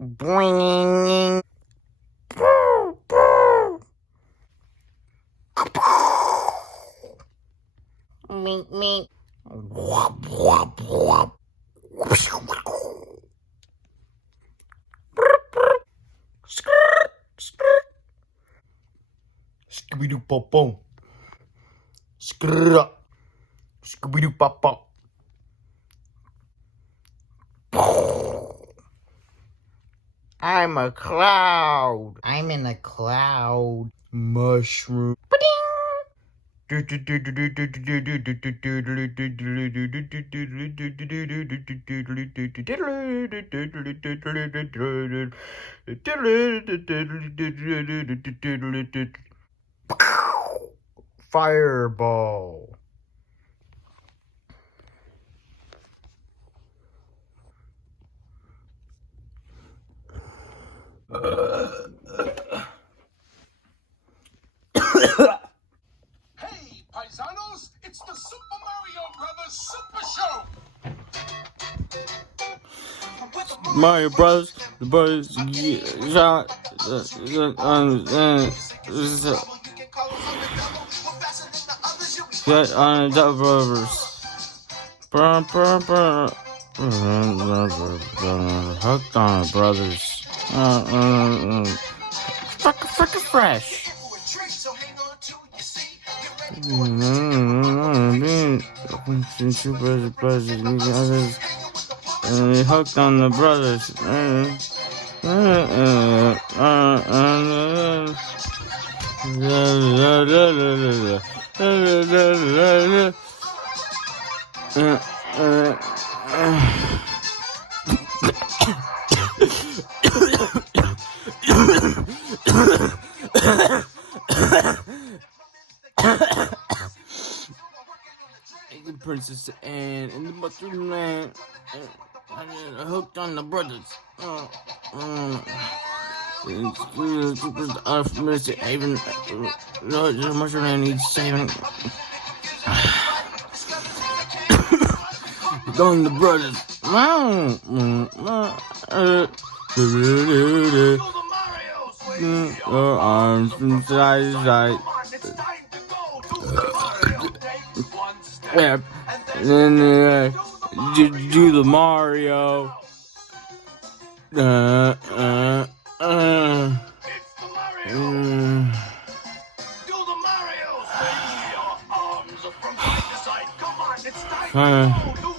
Boing. Meet me. Wop, wop, wop. Scooby-Doo pop-pom. Skrrr. Scooby-Doo pop-pom. I'm a cloud. I'm in a cloud. Mushroom. Fireball. Hey, paisanos, it's the Super Mario Brothers Super Show! Mario Bros. The brothers shot get on the brothers. Hooked on the brothers. Fucking fresh. Hooked on the brothers. The Princess Anne and the Mushroom Man. Hooked on the brothers. Mr. Avon. The Mushroom Man needs saving. On the brothers. Arms from side to side. Yeah. And then do the Mario. It's the Mario! Do the Mario! Your arms are from side to side. Come on, it's time to go.